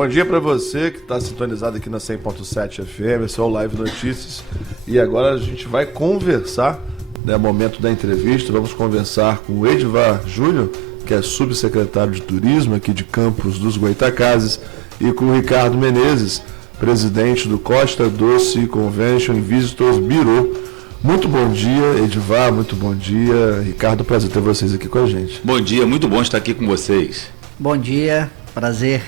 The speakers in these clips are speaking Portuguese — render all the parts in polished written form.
Bom dia para você que está sintonizado aqui na 100.7 FM, esse é o Live Notícias. E agora a gente vai conversar, né, momento da entrevista, vamos conversar com o Edivar Júnior, que é subsecretário de Turismo aqui de Campos dos Goytacazes, e com o Ricardo Menezes, presidente do Costa Doce Convention Visitors Bureau. Muito bom dia, Edivar, muito bom dia. Ricardo, prazer ter vocês aqui com a gente. Bom dia, muito bom estar aqui com vocês. Bom dia, prazer.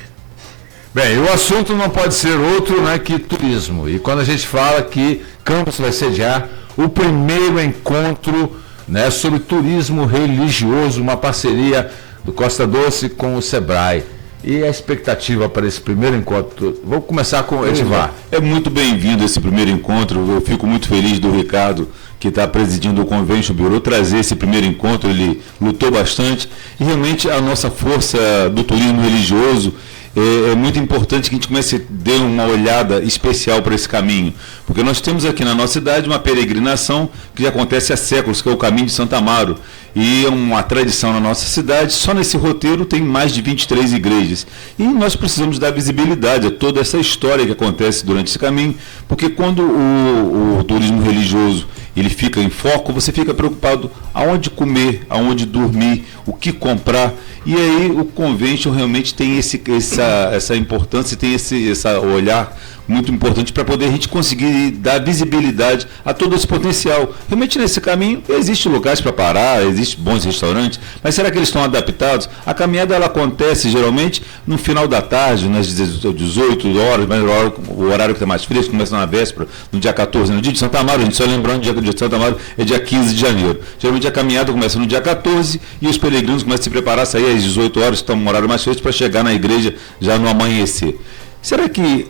Bem, o assunto não pode ser outro, né, que turismo. E quando a gente fala que Campos vai sediar o primeiro encontro, né, sobre turismo religioso, uma parceria do Costa Doce com o Sebrae. E a expectativa para esse primeiro encontro? Vou começar com o Edivar. É muito bem-vindo esse primeiro encontro. Eu fico muito feliz do Ricardo, que está presidindo o Convention Bureau, trazer esse primeiro encontro. Ele lutou bastante. E realmente a nossa força do turismo religioso é muito importante que a gente comece a dar uma olhada especial para esse caminho. Porque nós temos aqui na nossa cidade uma peregrinação que já acontece há séculos, que é o Caminho de Santa Amaro. E é uma tradição na nossa cidade. Só nesse roteiro tem mais de 23 igrejas. E nós precisamos dar visibilidade a toda essa história que acontece durante esse caminho, porque quando o turismo religioso ele fica em foco, você fica preocupado aonde comer, aonde dormir, o que comprar. E aí o Convention realmente tem essa importância, tem esse olhar muito importante para poder a gente conseguir dar visibilidade a todo esse potencial. Realmente nesse caminho existem locais para parar, existem bons restaurantes, mas será que eles estão adaptados? A caminhada ela acontece geralmente no final da tarde, nas 18 horas, mas o horário que está mais fresco, começa na véspera, no dia 14, no dia de Santa Amaro, a gente só lembrando, o dia de Santa Amaro é dia 15 de janeiro. Geralmente a caminhada começa no dia 14 e os peregrinos começam a se preparar, sair às 18 horas, estão no horário mais fresco para chegar na igreja já no amanhecer. Será que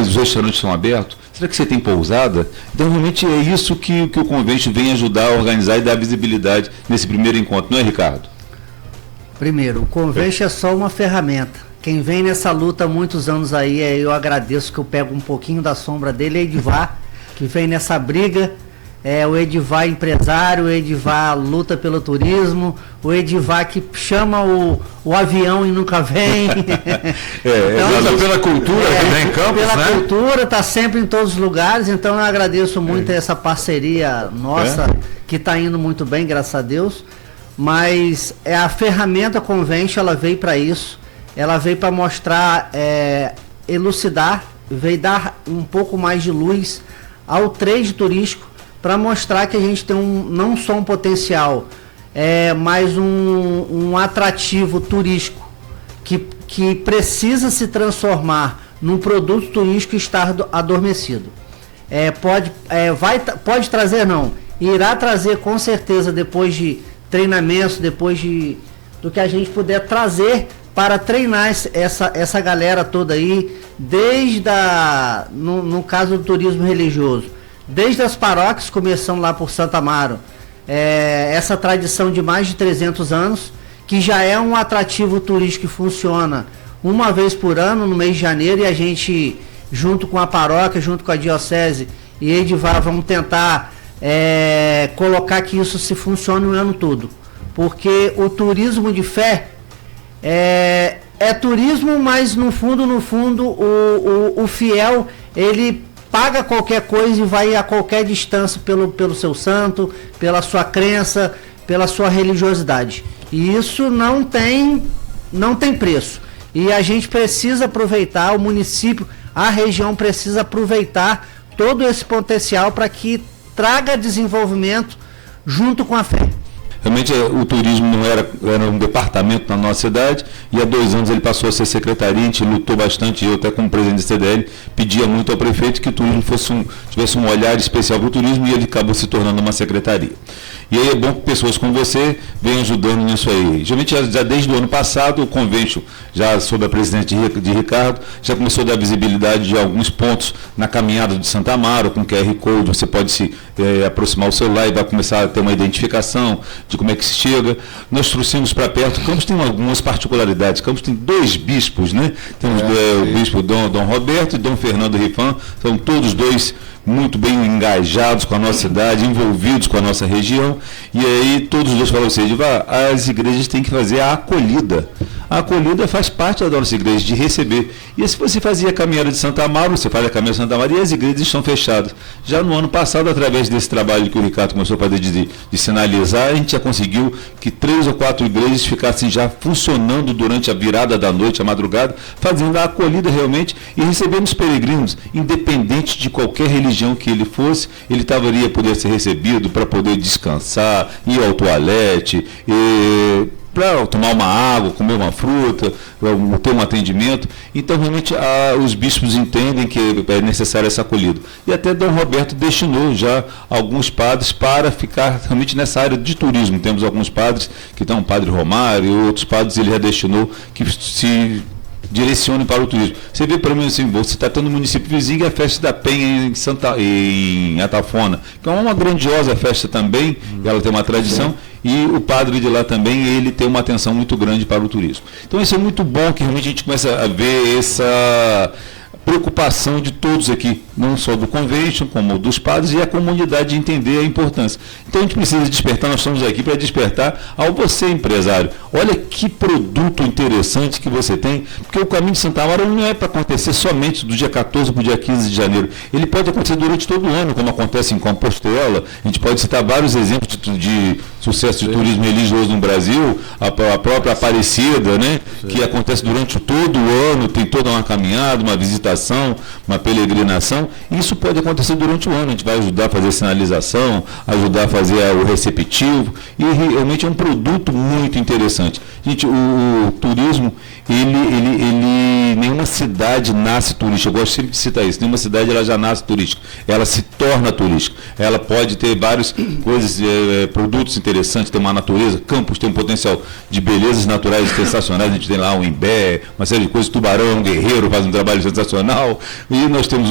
os restaurantes estão abertos? Será que você tem pousada? Então, realmente é isso que o Convention vem ajudar a organizar e dar visibilidade nesse primeiro encontro, não é, Ricardo? Primeiro, o Convention é só uma ferramenta. Quem vem nessa luta há muitos anos aí, eu agradeço que eu pego um pouquinho da sombra dele, é Edivar, que vem nessa briga. O Edivar empresário, o Edivar luta pelo turismo, o Edivar que chama o avião e nunca vem. Então, pela cultura também em Campos, pela né? Pela cultura, está sempre em todos os lugares, então eu agradeço muito essa parceria nossa, que está indo muito bem, graças a Deus. Mas a ferramenta Convention, ela veio para isso, ela veio para mostrar, elucidar, veio dar um pouco mais de luz ao trade turístico, para mostrar que a gente tem não só um potencial, mas um atrativo turístico que precisa se transformar num produto turístico e estar adormecido. Pode trazer, não. Irá trazer com certeza, depois de treinamentos, depois do que a gente puder trazer para treinar essa galera toda aí, desde no caso do turismo religioso, desde as paróquias, começando lá por Santa Amaro, essa tradição de mais de 300 anos, que já é um atrativo turístico que funciona uma vez por ano, no mês de janeiro, e a gente, junto com a paróquia, junto com a diocese e Edivar, vamos tentar colocar que isso se funcione o ano todo. Porque o turismo de fé é turismo, mas no fundo, o fiel, ele paga qualquer coisa e vai a qualquer distância pelo seu santo, pela sua crença, pela sua religiosidade. E isso não tem preço. E a gente precisa aproveitar, o município, a região precisa aproveitar todo esse potencial para que traga desenvolvimento junto com a fé. Realmente o turismo não era um departamento na nossa cidade, e há 2 anos ele passou a ser secretaria. A gente lutou bastante, eu até como presidente da CDL pedia muito ao prefeito que o turismo tivesse um olhar especial para o turismo, e ele acabou se tornando uma secretaria. E aí é bom que pessoas como você venham ajudando nisso aí. Geralmente, já desde o ano passado, o Convention, já sob a presidente de Ricardo, já começou a dar visibilidade de alguns pontos na caminhada de Santa Amaro, com QR Code. Você pode se aproximar o celular e vai começar a ter uma identificação de como é que se chega. Nós trouxemos para perto. Campos tem algumas particularidades. Campos tem 2 bispos, né? Temos o bispo Dom Roberto e Dom Fernando Rifan, são todos 2 muito bem engajados com a nossa cidade, envolvidos com a nossa região, e aí todos os dois falaram assim, Edivar, as igrejas têm que fazer a acolhida. A acolhida faz parte da nossa igreja, de receber. E se você fazia a caminhada de Santa Amaro, você faz a caminhada de Santa Amaro e as igrejas estão fechadas. Já no ano passado, através desse trabalho que o Ricardo começou a fazer de sinalizar, a gente já conseguiu que 3 ou 4 igrejas ficassem já funcionando durante a virada da noite, a madrugada, fazendo a acolhida realmente e recebendo os peregrinos, independente de qualquer religião que ele fosse, ele iria poder ser recebido para poder descansar, ir ao toalete, para tomar uma água, comer uma fruta, ter um atendimento. Então, realmente, os bispos entendem que é necessária essa acolhida. E até Dom Roberto destinou já alguns padres para ficar realmente nessa área de turismo. Temos alguns padres que estão, o Padre Romário e outros padres, ele já destinou que se direcione para o turismo. Você vê, pelo menos assim, você está tendo um município vizinho, a festa da Penha em Atafona, que é uma grandiosa festa também, ela tem uma tradição, e o padre de lá também, ele tem uma atenção muito grande para o turismo. Então isso é muito bom, que realmente a gente começa a ver essa preocupação de todos aqui, não só do convention, como dos padres e a comunidade de entender a importância. Então a gente precisa despertar, nós estamos aqui para despertar ao você, empresário. Olha que produto interessante que você tem, porque o Caminho de Santa Amaro não é para acontecer somente do dia 14 para o dia 15 de janeiro. Ele pode acontecer durante todo o ano, como acontece em Compostela. A gente pode citar vários exemplos de sucesso de turismo religioso no Brasil, a própria Aparecida, né, que acontece durante todo o ano, tem toda uma caminhada, uma visitação, uma peregrinação. Isso pode acontecer durante o ano. A gente vai ajudar a fazer signialização, ajudar a fazer o receptivo, e realmente é um produto muito interessante. Gente, o turismo, nenhuma cidade nasce turística. Eu gosto sempre de citar isso. Nenhuma cidade ela já nasce turística. Ela se torna turística. Ela pode ter várias coisas, produtos interessantes, tem uma natureza. Campos tem um potencial de belezas naturais sensacionais. A gente tem lá o Imbé, uma série de coisas. Tubarão, Guerreiro faz um trabalho sensacional. E nós temos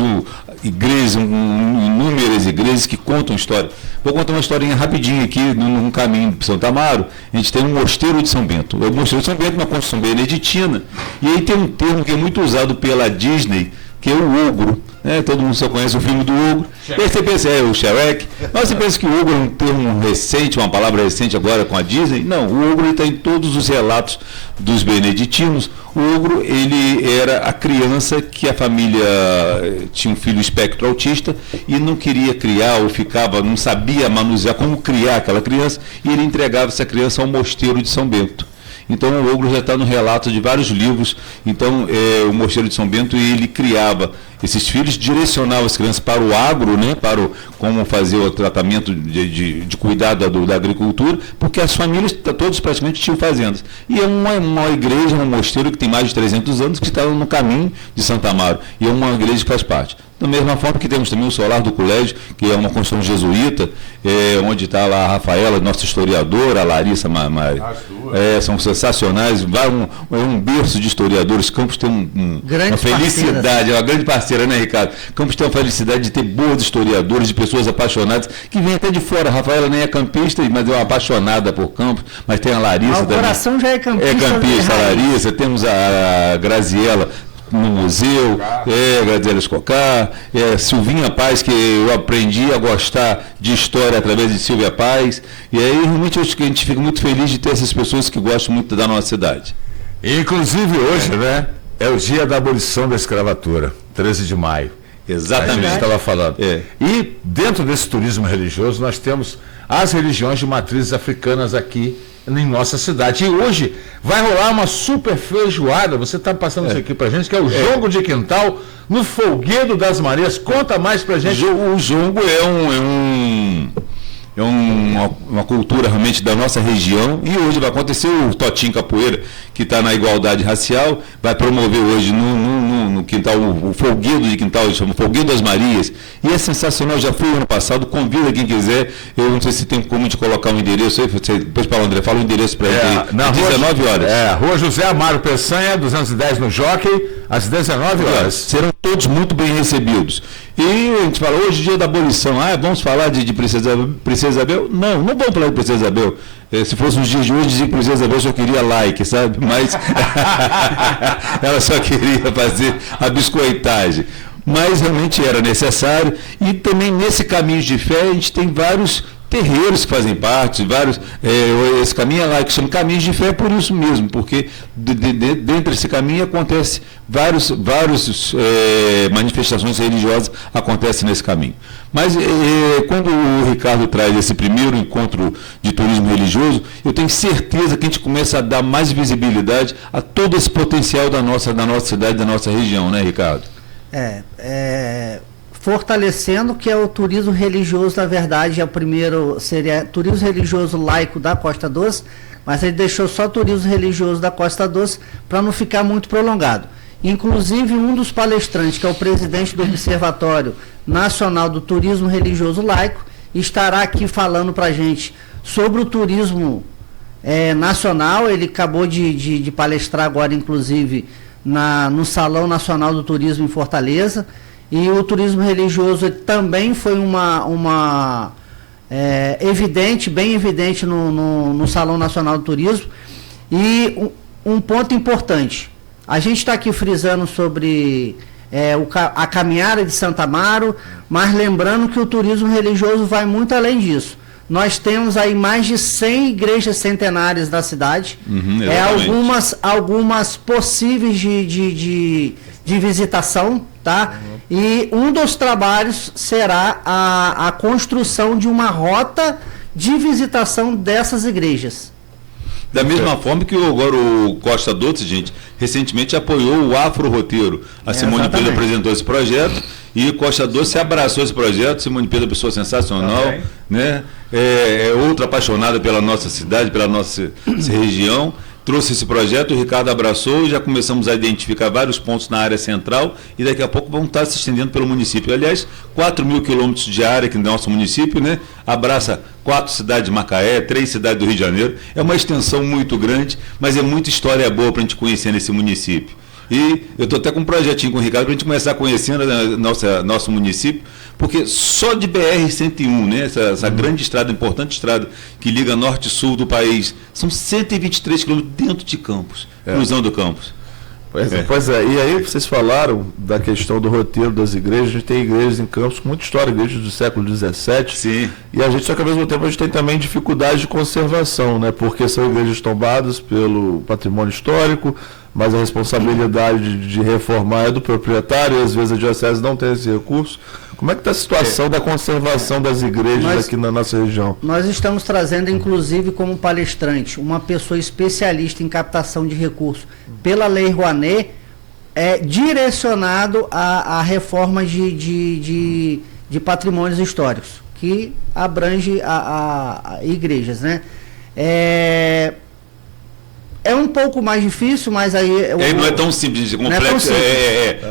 igrejas, inúmeras igrejas que contam história. Vou contar uma historinha rapidinho aqui, num caminho de Santa Amaro. A gente tem um mosteiro de São Bento. O mosteiro de São Bento é uma construção beneditina. E aí tem um termo que é muito usado pela Disney, que é o ogro, né? Todo mundo só conhece o filme do ogro. E aí você pensa, o Shrek. Mas você pensa que o ogro é um termo recente, uma palavra recente agora com a Disney? Não, o ogro está em todos os relatos dos beneditinos. O ogro, ele era a criança que a família tinha um filho espectro autista e não queria criar, ou não sabia manusear como criar aquela criança, e ele entregava essa criança ao mosteiro de São Bento. Então o ogro já está no relato de vários livros. Então o mosteiro de São Bento, ele criava esses filhos, direcionava as crianças para o agro, né, para como fazer o tratamento de cuidar da agricultura, porque as famílias todos praticamente tinham fazendas. E é uma igreja, um mosteiro que tem mais de 300 anos, que está no caminho de Santa Amaro, e é uma igreja que faz parte. Da mesma forma que temos também o solar do colégio, que é uma construção jesuíta, onde está lá a Rafaela, nossa historiadora, a Larissa, são sensacionais, é um berço de historiadores. Campos tem uma felicidade, é uma grande parceira, né, Ricardo? Campos tem uma felicidade de ter bons historiadores, de pessoas apaixonadas, que vêm até de fora. A Rafaela nem é campista, mas é uma apaixonada por Campos, mas tem a Larissa também. O coração já é campista. É campista, a Larissa, temos a Graziela no museu, Graziela Escocar, Silvinha Paz, que eu aprendi a gostar de história através de Silvia Paz, e aí realmente a gente fica muito feliz de ter essas pessoas que gostam muito da nossa cidade. Inclusive hoje, né, é o dia da abolição da escravatura, 13 de maio. Exatamente. A gente estava falando. E dentro desse turismo religioso nós temos as religiões de matrizes africanas aqui em nossa cidade. E hoje vai rolar uma super feijoada. Você está passando isso aqui pra gente, que é o Jongo de Quintal, no Folguedo das Marias. Conta mais pra gente. O jongo é uma cultura realmente da nossa região, e hoje vai acontecer o Totinho Capoeira, que está na igualdade racial, vai promover hoje no quintal, o Folguedo de Quintal, ele chama Folguedo das Marias, e é sensacional. Já fui ano passado, convida quem quiser. Eu não sei se tem como de colocar um endereço aí, depois para o André, fala o endereço para ele, na 19 horas. Rua José Amaro Peçanha, 210 no Jockey, às 19 horas. Serão todos muito bem recebidos. E a gente fala, hoje é dia da abolição, vamos falar de Princesa Isabel? Não vamos falar de Princesa Isabel. Se fosse nos dias de hoje, dizia que Princesa Isabel só queria like, sabe? Mas ela só queria fazer a biscoitagem. mas realmente era necessário. E também nesse caminho de fé a gente tem vários terreiros que fazem parte, esse caminho é lá que chama Caminhos de Fé por isso mesmo, porque dentro desse caminho acontece várias manifestações religiosas acontecem nesse caminho. Mas quando o Ricardo traz esse primeiro encontro de turismo religioso, eu tenho certeza que a gente começa a dar mais visibilidade a todo esse potencial da nossa cidade, da nossa região, né, Ricardo? Fortalecendo que é o turismo religioso, na verdade, seria turismo religioso laico da Costa Doce, mas ele deixou só turismo religioso da Costa Doce para não ficar muito prolongado. Inclusive, um dos palestrantes, que é o presidente do Observatório Nacional do Turismo Religioso Laico, estará aqui falando para a gente sobre o turismo nacional. Ele acabou de palestrar agora, inclusive, no Salão Nacional do Turismo em Fortaleza. E o turismo religioso também foi bem evidente no Salão Nacional do Turismo. E um ponto importante, a gente está aqui frisando sobre a caminhada de Santa Amaro, mas lembrando que o turismo religioso vai muito além disso. Nós temos aí mais de 100 igrejas centenárias da cidade, algumas possíveis de visitação, tá? E um dos trabalhos será a construção de uma rota de visitação dessas igrejas. Da mesma forma que agora o Costa Doce, gente, recentemente apoiou o Afro Roteiro. A Simone Pedro apresentou esse projeto e o Costa Doce abraçou esse projeto. Simone Pedro é uma pessoa sensacional, né? É outra apaixonada pela nossa cidade, pela nossa região. Trouxe esse projeto, o Ricardo abraçou, já começamos a identificar vários pontos na área central e daqui a pouco vão estar se estendendo pelo município. Aliás, 4.000 quilômetros de área aqui no nosso município, né? Abraça 4 cidades de Macaé, 3 cidades do Rio de Janeiro. É uma extensão muito grande, mas é muita história boa para a gente conhecer nesse município. E eu estou até com um projetinho com o Ricardo para a gente começar conhecendo nosso município, porque só de BR-101, né, essa grande estrada, importante estrada que liga norte e sul do país, são 123 quilômetros dentro de Campos, cruzando Campos. Pois é, e aí vocês falaram da questão do roteiro das igrejas. A gente tem igrejas em Campos com muita história, igrejas do século XVII. Sim. E a gente, só que ao mesmo tempo, a gente tem também dificuldade de conservação, né? Porque são igrejas tombadas pelo patrimônio histórico, mas a responsabilidade de reformar é do proprietário, e às vezes a diocese não tem esse recurso. Como é que está a situação da conservação das igrejas aqui na nossa região? Nós estamos trazendo, inclusive, como palestrante, uma pessoa especialista em captação de recursos pela Lei Rouanet, direcionado a reformas de patrimônios históricos, que abrange a igrejas, né? É um pouco mais difícil, mas aí... não é tão simples, complexo.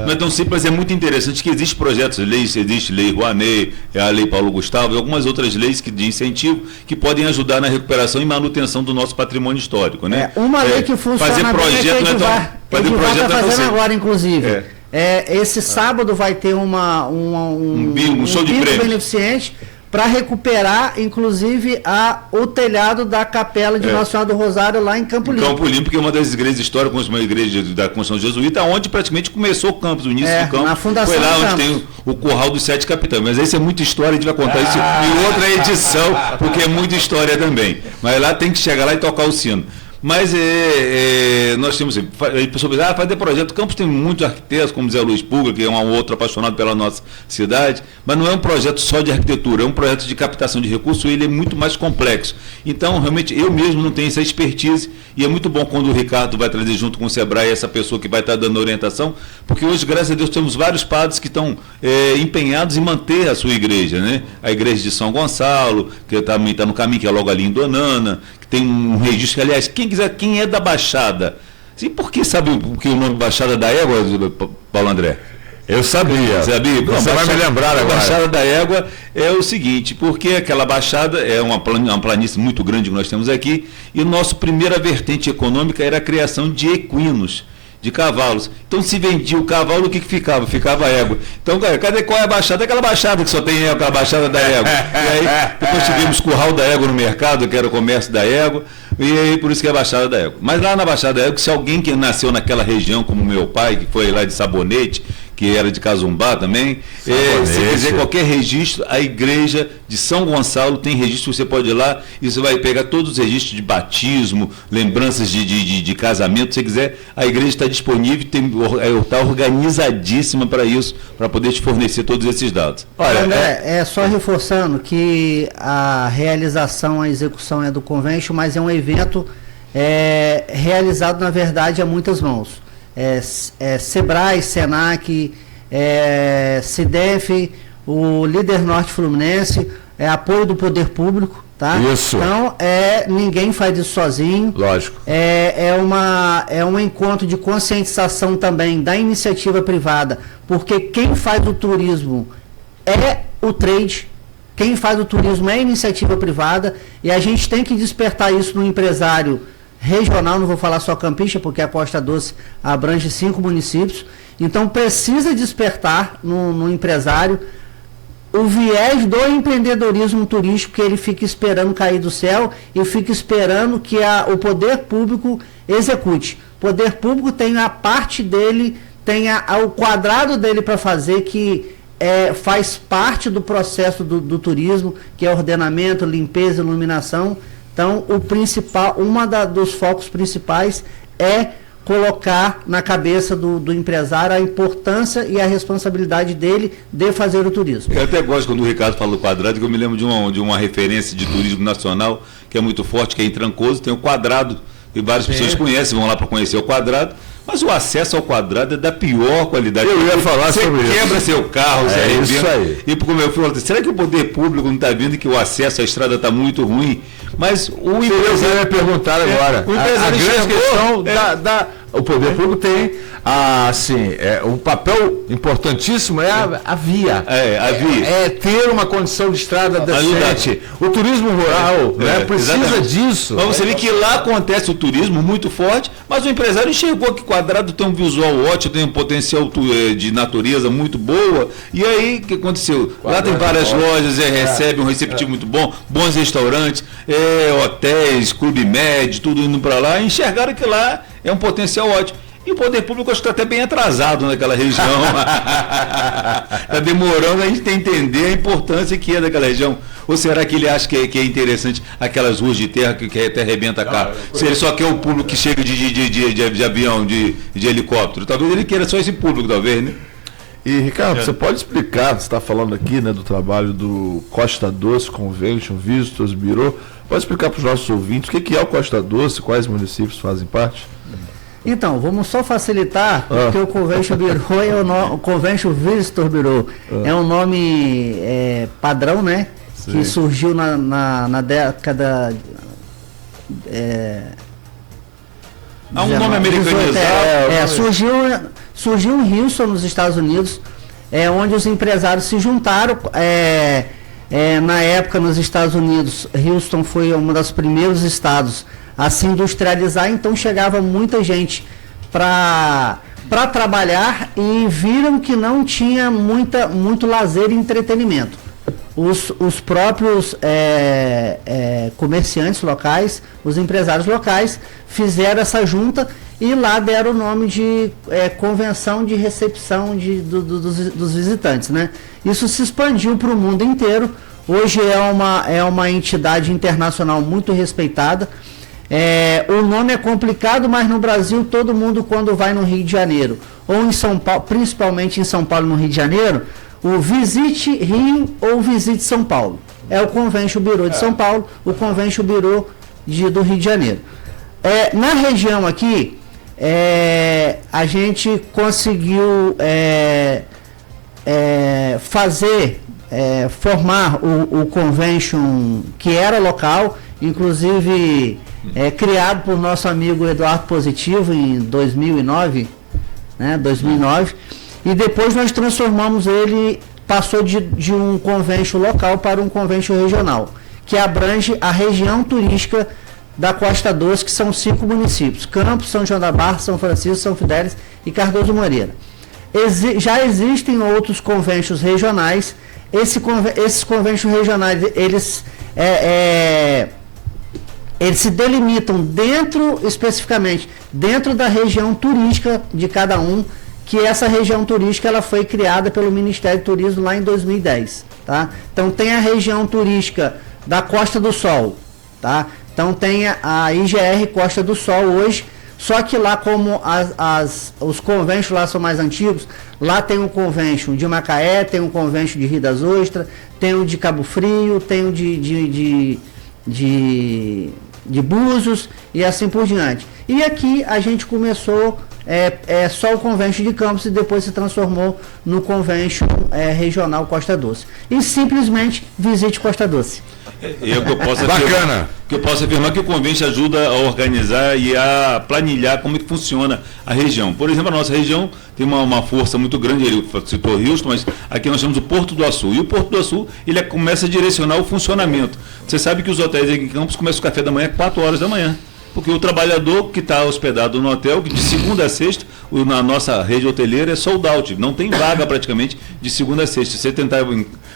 Não é tão simples, mas é muito interessante que existem projetos, existe Lei Rouanet, a Lei Paulo Gustavo e algumas outras leis de incentivo que podem ajudar na recuperação e manutenção do nosso patrimônio histórico, né? Uma lei que funciona fazer projeto bem, está fazendo agora, inclusive. Esse sábado vai ter um show de prêmios beneficente para recuperar, inclusive, o telhado da Capela de Nossa Senhora do Rosário lá em Campo Limpo. Campo Limpo, que é uma das igrejas históricas, uma igreja da construção jesuíta, onde praticamente começou o campus, o início do campus. Na fundação foi lá onde tem o Curral dos 7 Capitães. Mas isso é muita história, a gente vai contar isso em outra edição, porque é muita história também. Mas lá tem que chegar lá e tocar o sino. Mas nós temos, a pessoa diz, fazer projeto. Campos tem muitos arquitetos, como Zé Luiz Puga, que é um outro apaixonado pela nossa cidade, mas não é um projeto só de arquitetura, é um projeto de captação de recursos, ele é muito mais complexo. Então, realmente, eu mesmo não tenho essa expertise, e é muito bom quando o Ricardo vai trazer junto com o Sebrae essa pessoa que vai estar dando orientação, porque hoje, graças a Deus, temos vários padres que estão empenhados em manter a sua igreja, né? A igreja de São Gonçalo, que também está no caminho, que é logo ali em Donana, tem um registro que, aliás, quem é da Baixada? E por que sabe o nome Baixada da Égua, Paulo André? Eu sabia. Sabia? Você vai me lembrar agora. A Baixada da Égua é o seguinte, porque aquela baixada é uma planície muito grande que nós temos aqui, e nossa primeira vertente econômica era a criação de equinos, de cavalos. Então, se vendia o cavalo, o que ficava? Ficava a égua. Então, qual é a baixada? Aquela baixada que só tem égua, a baixada da égua. E aí, depois tivemos curral da égua no mercado, que era o comércio da égua, e aí, por isso que é a baixada da égua. Mas lá na baixada da égua, se alguém que nasceu naquela região, como meu pai, que foi lá de Sabonete, que era de Casumbá também. Se quiser qualquer registro, a igreja de São Gonçalo tem registro, você pode ir lá e você vai pegar todos os registros de batismo, lembranças de casamento, se você quiser, a igreja está disponível, está organizadíssima para isso, para poder te fornecer todos esses dados. Olha, André, só reforçando que a realização, a execução é do Convention, mas é um evento realizado, na verdade, a muitas mãos. Sebrae, Senac, CIDEF, o Líder Norte Fluminense, apoio do poder público, tá? Isso. Então, ninguém faz isso sozinho. Lógico. É um encontro de conscientização também da iniciativa privada, porque quem faz o turismo é o trade, quem faz o turismo é a iniciativa privada, e a gente tem que despertar isso no empresário regional, não vou falar só campista, porque a Costa Doce abrange 5 municípios, então precisa despertar no empresário o viés do empreendedorismo turístico, que ele fica esperando cair do céu e fica esperando que o poder público execute. O poder público tem a parte dele, tem o quadrado dele para fazer, que faz parte do processo do turismo, que é ordenamento, limpeza, iluminação. Então, dos focos principais é colocar na cabeça do empresário a importância e a responsabilidade dele de fazer o turismo. Eu até gosto quando o Ricardo fala do quadrado, que eu me lembro de uma referência de turismo nacional que é muito forte, que é em Trancoso, tem o quadrado, e várias pessoas conhecem, vão lá para conhecer o quadrado, mas o acesso ao quadrado é da pior qualidade. Eu ia falar sobre isso. Você quebra seu carro, você arrebenta. Isso aí. E como eu falo, será que o poder público não está vendo que o acesso à estrada está muito ruim? Mas o empresário... Eu ia perguntar agora. O empresário a grande questão o poder público tem um papel importantíssimo a via. A via. Ter uma condição de estrada decente. O turismo rural precisa disso. Mas você vê que lá acontece o turismo muito forte, mas o empresário enxergou que Quadrado tem um visual ótimo, tem um potencial de natureza muito boa. E aí, o que aconteceu? Lá tem várias lojas, recebe um receptivo muito bom, bons restaurantes, hotéis, clube médio, tudo indo para lá. E enxergaram que lá é um potencial ótimo. E o poder público acho que está até bem atrasado naquela região. Está demorando a gente entender a importância que é daquela região. Ou será que ele acha que é interessante aquelas ruas de terra que até arrebenta carro? Se ele só quer o público que chega de avião, de helicóptero. Talvez ele queira só esse público, talvez, né? E, Ricardo, você pode explicar, você está falando aqui, né, do trabalho do Costa Doce Convention Visitors Bureau, pode explicar para os nossos ouvintes o que é o Costa Doce, quais municípios fazem parte? Então, vamos só facilitar, porque o Convention Bureau o Convention Visitor Bureau é um nome padrão, né? Sim. Que surgiu na década... um nome americanizado. Surgiu em Houston, nos Estados Unidos, onde os empresários se juntaram. Na época, nos Estados Unidos, Houston foi um dos primeiros estados a se industrializar, então chegava muita gente para trabalhar e viram que não tinha muito lazer e entretenimento. Os próprios comerciantes locais, os empresários locais, fizeram essa junta e lá deram o nome de convenção de recepção dos visitantes, né? Isso se expandiu para o mundo inteiro. Hoje é uma entidade internacional muito respeitada. O nome é complicado, mas no Brasil todo mundo, quando vai no Rio de Janeiro ou em São Paulo, principalmente em São Paulo, no Rio de Janeiro, o Visite Rio ou Visite São Paulo. É o Convention Bureau de São Paulo, o Convention Bureau do Rio de Janeiro. Na região aqui, a gente conseguiu formar o Convention, que era local, inclusive criado por nosso amigo Eduardo Positivo em 2009, né, 2009, e depois nós transformamos ele, passou de um convention local para um convention regional, que abrange a região turística da Costa Doce, que são 5 municípios: Campos, São João da Barra, São Francisco, São Fidélis e Cardoso Moreira. Já existem outros conventions regionais. Esses conventions regionais, eles se delimitam especificamente dentro da região turística de cada um, que essa região turística ela foi criada pelo Ministério do Turismo lá em 2010, tá? Então tem a região turística da Costa do Sol, tá? Então tem a IGR Costa do Sol hoje, só que lá como os conventos lá são mais antigos, lá tem um convention de Macaé, tem um convention de Rio das Ostras, tem um de Cabo Frio, tem um de Búzios e assim por diante. E aqui a gente começou só o convention de Campos e depois se transformou no convention regional Costa Doce. E simplesmente visite Costa Doce. Bacana. Que eu posso afirmar que o convênio ajuda a organizar e a planilhar como é que funciona a região. Por exemplo, a nossa região tem uma força muito grande, ele citou Houston, mas aqui nós temos o Porto do Açu. E o Porto do Açu, ele começa a direcionar o funcionamento. Você sabe que os hotéis aqui em Campos começam o café da manhã às 4 horas da manhã. Porque o trabalhador que está hospedado no hotel, que de segunda a sexta, na nossa rede hoteleira é sold out, não tem vaga praticamente de segunda a sexta. Se você tentar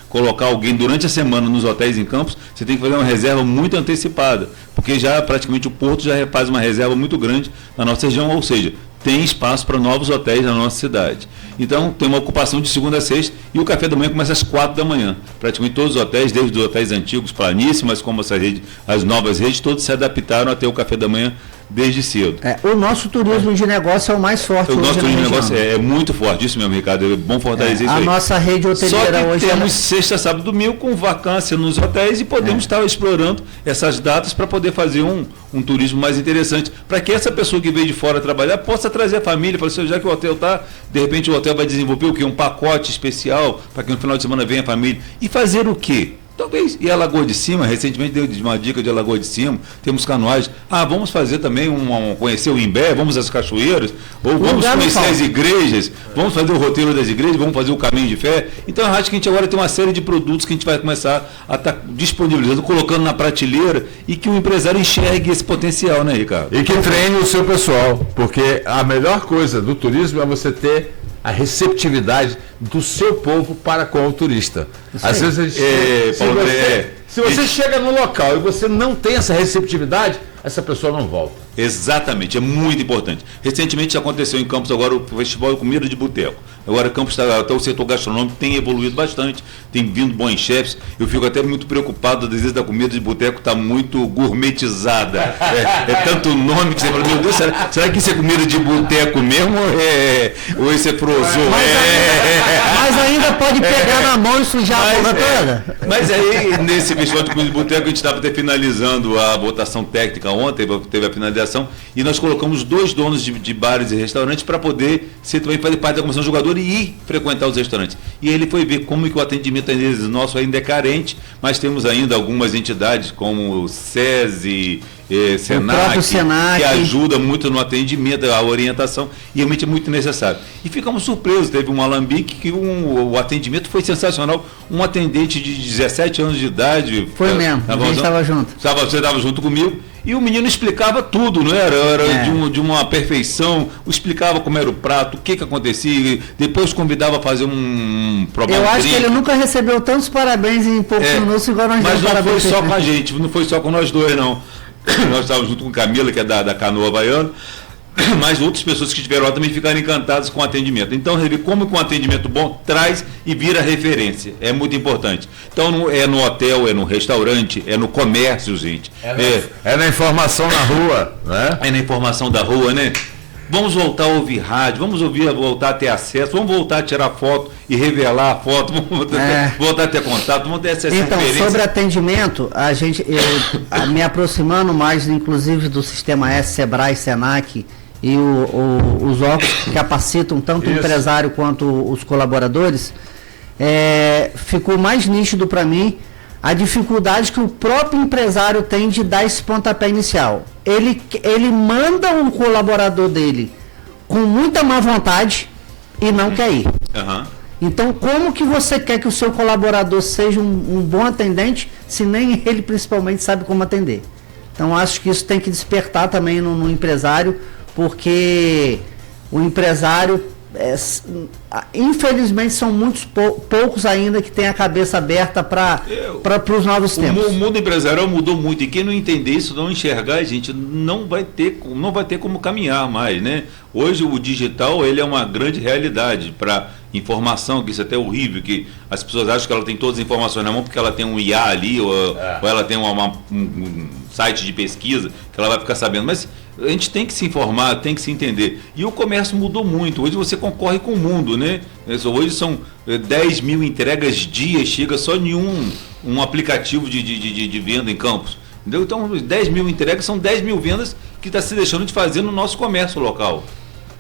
colocar alguém durante a semana nos hotéis em Campos, você tem que fazer uma reserva muito antecipada, porque já praticamente o Porto já faz uma reserva muito grande na nossa região, ou seja, tem espaço para novos hotéis na nossa cidade. Então, tem uma ocupação de segunda a sexta e o café da manhã começa às 4 da manhã. Praticamente todos os hotéis, desde os hotéis antigos, planíssimas, como essa rede, as novas redes, todos se adaptaram a ter o café da manhã desde cedo. O nosso turismo de negócio é o mais forte hoje. O nosso turismo de região. negócio é muito forte, isso mesmo, Ricardo. É bom fortalecer isso aí. A nossa rede hoteleira Só que hoje... temos sexta, sábado e domingo com vacância nos hotéis e podemos estar explorando essas datas para poder fazer um turismo mais interessante, para que essa pessoa que veio de fora trabalhar possa trazer a família. Falar assim, já que o hotel está, de repente o hotel vai desenvolver o quê? Um pacote especial para que no final de semana venha a família. E fazer o quê? Talvez. E a Lagoa de Cima, recentemente deu uma dica de Lagoa de Cima, temos canoagem. Vamos fazer também conhecer o Imbé, vamos às cachoeiras, ou vamos conhecer as igrejas, vamos fazer o roteiro das igrejas, vamos fazer o caminho de fé. Então eu acho que a gente agora tem uma série de produtos que a gente vai começar a estar disponibilizando, colocando na prateleira e que o empresário enxergue esse potencial, né, Ricardo? E que treine o seu pessoal, porque a melhor coisa do turismo é você ter a receptividade do seu povo para com o turista. Às vezes a gente, se você chega no local e você não tem essa receptividade, essa pessoa não volta. Exatamente, é muito importante. Recentemente aconteceu em Campos agora o Festival de Comida de Boteco. Agora Campos, até o setor gastronômico tem evoluído bastante, tem vindo bons chefes. Eu fico até muito preocupado, às vezes, da comida de boteco está muito gourmetizada. É tanto nome que você fala, meu Deus, será que isso é comida de boteco mesmo? Ou isso é frozô? Mas ainda pode pegar na mão e sujar a boca toda. Mas aí, nesse Festival de Comida de Boteco, a gente estava até finalizando a votação técnica ontem, teve a finalização, e nós colocamos 2 donos de bares e restaurantes para poder também fazer parte da comissão jogador e ir frequentar os restaurantes. E ele foi ver como que o atendimento nosso ainda é carente, mas temos ainda algumas entidades como o SESI, Senac, que ajuda muito no atendimento, a orientação, e realmente é muito necessário. E ficamos surpresos, teve um alambique que o atendimento foi sensacional, um atendente de 17 anos de idade. Foi mesmo, a gente estava junto. Você estava junto comigo, e o menino explicava tudo, não era? De uma perfeição, explicava como era o prato, o que acontecia, depois convidava a fazer um problema. Eu acho que ele nunca recebeu tantos parabéns em poucos minutos igual nós. Mas não foi só com a gente, não foi só com nós dois, não. Nós estávamos junto com Camila, que é da Canoa Baiana, mas outras pessoas que estiveram lá também ficaram encantadas com o atendimento. Então, como com um atendimento bom traz e vira referência. É muito importante. Então, é no hotel, é no restaurante, é no comércio, gente. É na informação na rua, né? É na informação da rua, né? Vamos voltar a ouvir rádio, vamos voltar a ter acesso, vamos voltar a tirar foto e revelar a foto, vamos voltar a ter contato, vamos ter essa Então, referência. sobre atendimento, me aproximando mais, inclusive, do Sistema S, Sebrae, Senac e os órgãos que capacitam tanto o empresário quanto os colaboradores, ficou mais nítido para mim a dificuldade que o próprio empresário tem de dar esse pontapé inicial. Ele manda um colaborador dele com muita má vontade e não quer ir. Uhum. Então, como que você quer que o seu colaborador seja um bom atendente, se nem ele principalmente sabe como atender? Então, acho que isso tem que despertar também no empresário, porque o empresário, infelizmente, são muitos poucos ainda que têm a cabeça aberta para os novos tempos. O mundo empresarial mudou muito, e quem não entender isso, não enxergar, gente, não vai ter como caminhar mais, né? Hoje o digital ele é uma grande realidade para informação, que isso é até horrível, que as pessoas acham que ela tem todas as informações na mão porque ela tem um IA ali, ou ela tem um site de pesquisa, que ela vai ficar sabendo. Mas a gente tem que se informar, tem que se entender. E o comércio mudou muito. Hoje você concorre com o mundo, né? Hoje são 10 mil entregas dia, chega só em um aplicativo de venda em Campos. Entendeu? Então, 10 mil entregas são 10 mil vendas que está se deixando de fazer no nosso comércio local.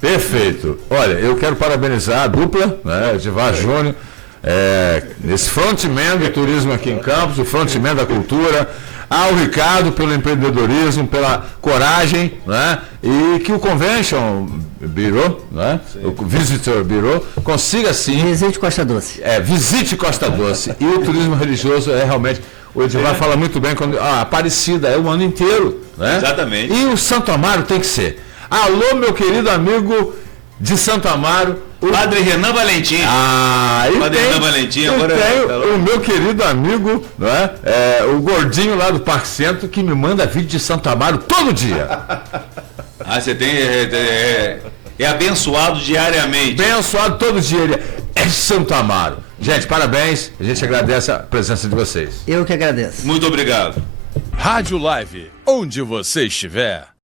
Perfeito. Olha, eu quero parabenizar a dupla, né, Edivar Júnior, esse frontman do turismo aqui em Campos, o frontman da cultura, ao Ricardo pelo empreendedorismo, pela coragem, né, e que o Convention Bureau, né, o Visitor Bureau, consiga sim... Visite Costa Doce. Visite Costa Doce. E o turismo religioso é realmente... O Edivar fala muito bem quando a Aparecida é o ano inteiro, né? Exatamente. E o Santo Amaro tem que ser. Alô, meu querido amigo de Santo Amaro, o Padre Renan Valentim. Padre Renan Valentim, agora o meu querido amigo, não é? O gordinho lá do Parque Centro, que me manda vídeo de Santo Amaro todo dia. Você tem é abençoado diariamente. Abençoado todo dia. Ele é Santo Amaro. Gente, parabéns. A gente agradece a presença de vocês. Eu que agradeço. Muito obrigado. Rádio Live, onde você estiver.